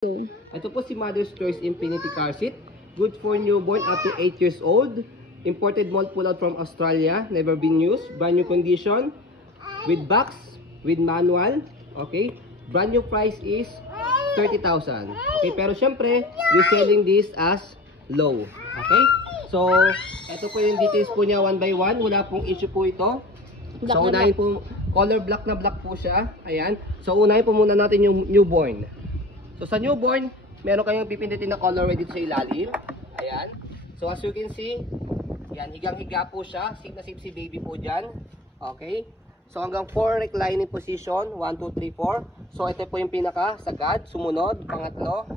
Ito po si Mother's Choice Infinity Car Seat. Good for newborn up to 8 years old. Imported mold pull out from Australia. Never been used. Brand new condition. With box. With manual. Okay. Brand new price is 30,000. Okay. Pero syempre, we're selling this as low. Okay. So, ito po yung details po niya one by one. Wala pong issue po ito. So, unahin po, color black na black po siya. Ayan. So, unahin po muna natin yung newborn. So sa newborn, meron kayong pipindutin na color dito sa ilalim. Ayan. So as you can see, yan, higang-higa po siya. Safe na safe si baby po dyan. Okay. So hanggang 4 reclining position. 1, 2, 3, 4. So ito po yung pinaka sagad. Sumunod. Pangatlo.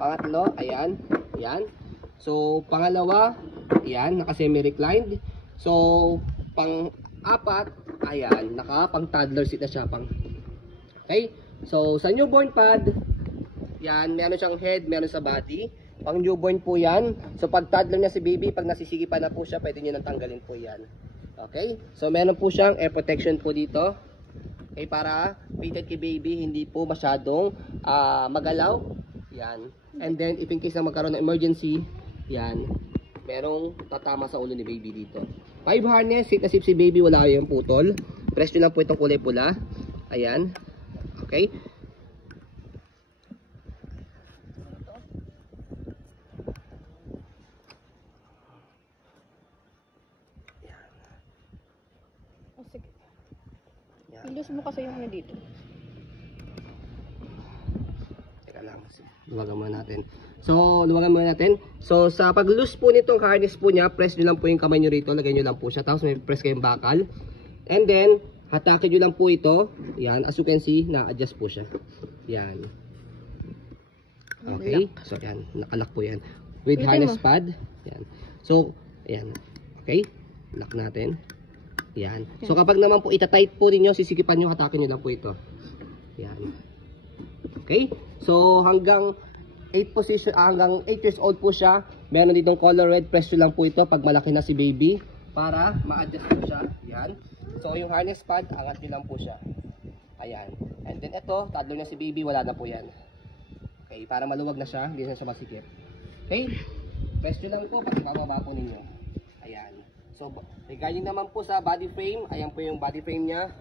Pangatlo. Ayan. Ayan. So pangalawa. Ayan. Naka semi-reclined. So pang-apat. Ayan. Naka pang-toddler seat na siya. Okay. So, sa newborn pad, yan, meron siyang head, meron sa body. Pang newborn po yan. So, pag toddler niya si baby, pag nasisigipan na po siya, pwede niyo nang tanggalin po yan. Okay? So, meron po siyang air protection po dito. Okay, para fitted kay baby, hindi po masyadong magalaw. Yan. And then, if in case na magkaroon ng emergency, yan, merong tatama sa ulo ni baby dito. 5 harness, safe na safe si baby, wala yung putol. Press nyo lang po itong kulay pula. Ayan. Okay? Oh, sige. Ilus mo kasi yung ano dito. Teka lang. Luwagan muna natin. So, luwagan muna natin. So, sa pag-loose po nitong harness po niya, press nyo lang po yung kamay nyo rito. Lagay nyo lang po siya. Tapos may press kayong bakal. And then, hatakin nyo lang po ito. Yan. As you can see, na-adjust po siya. Yan. Okay. So, yan. Nakalock po yan. With harness pad. Yan. So, yan. Okay. Lock natin. Yan. So, kapag naman po itatight po ninyo, sisikipan nyo, hatakin nyo lang po ito. Yan. Okay. So, hanggang 8 position, hanggang 8 years old po siya. Meron ditong color red. Press nyo lang po ito pag malaki na si baby. Para ma-adjust po siya. Yan. So, yung harness pad, angat nyo lang po siya. Ayan. And then ito, toddler na si baby, wala na po yan. Okay, para maluwag na siya, hindi na siya masikip. Okay? Press nyo lang po pag bababa po ninyo. Ayan. So, regarding naman po sa body frame, ayan po yung body frame niya.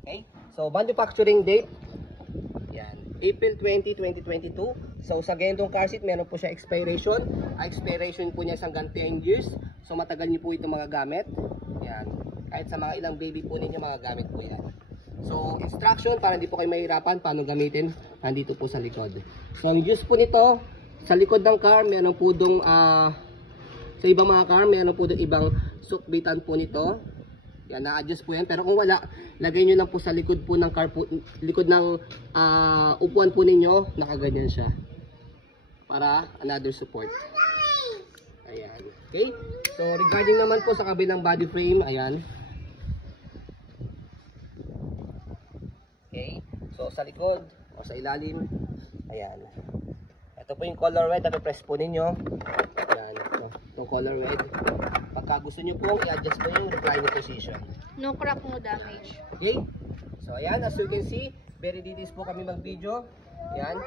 Okay? So, manufacturing date, ayan, April 20, 2022. So, sa ganitong car seat, meron po siya expiration. Expiration po niya is hanggang 10 years. So, matagal niyo po ito magagamit. Yan. Kahit sa mga ilang baby po ninyo, magagamit po yan. So, instruction, para hindi po kayo mahirapan, paano gamitin, nandito po sa likod. So, ang use po nito, sa likod ng car, meron po dong, sa ibang mga car, meron po dong ibang sukbitan po nito. Yan, na-adjust po yan. Pero kung wala, lagay nyo lang po sa likod po ng car po, likod ng upuan po ninyo, nakaganyan siya. Para another support. Ayan. Okay? So, regarding naman po sa kabilang body frame, ayan. Okay? So, sa likod, o sa ilalim, ayan. Ito po yung color red, press po ninyo. Ayan. Itong color red. Pagka gusto nyo po, i-adjust po yung reclining position. No crack, no damage. Okay? So, ayan. As you can see, very details po kami mag-video. Ayan.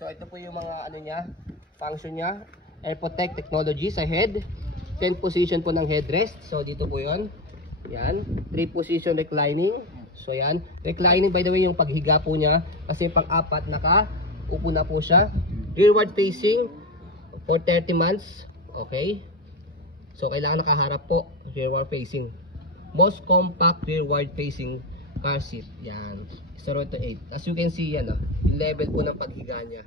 So, ito po yung mga ano niya, function niya. Air Protect technology sa head. 10 position po ng headrest. So, dito po yun. Yan. 3 position reclining. So, yan. Reclining, by the way, yung paghiga po niya. Kasi pang-apat, naka-upo na po siya. Rearward facing for 30 months. Okay. So, kailangan nakaharap po. Rearward facing. Most compact rearward facing car seat. Yan. 0 to 8. As you can see, yan. Yung level po ng paghiga niya.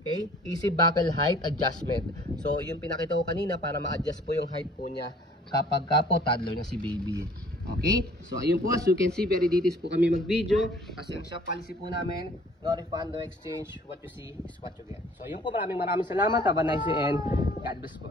Okay? Easy buckle height adjustment. So, yung pinakita ko kanina para ma-adjust po yung height po niya kapag ka po toddler na si baby. Okay? So, ayun po. As you can see, very details po kami mag-video. Kasi yung shop policy po namin, no refund, no exchange. What you see is what you get. So, ayun po. Maraming salamat. Have a nice day and God bless po.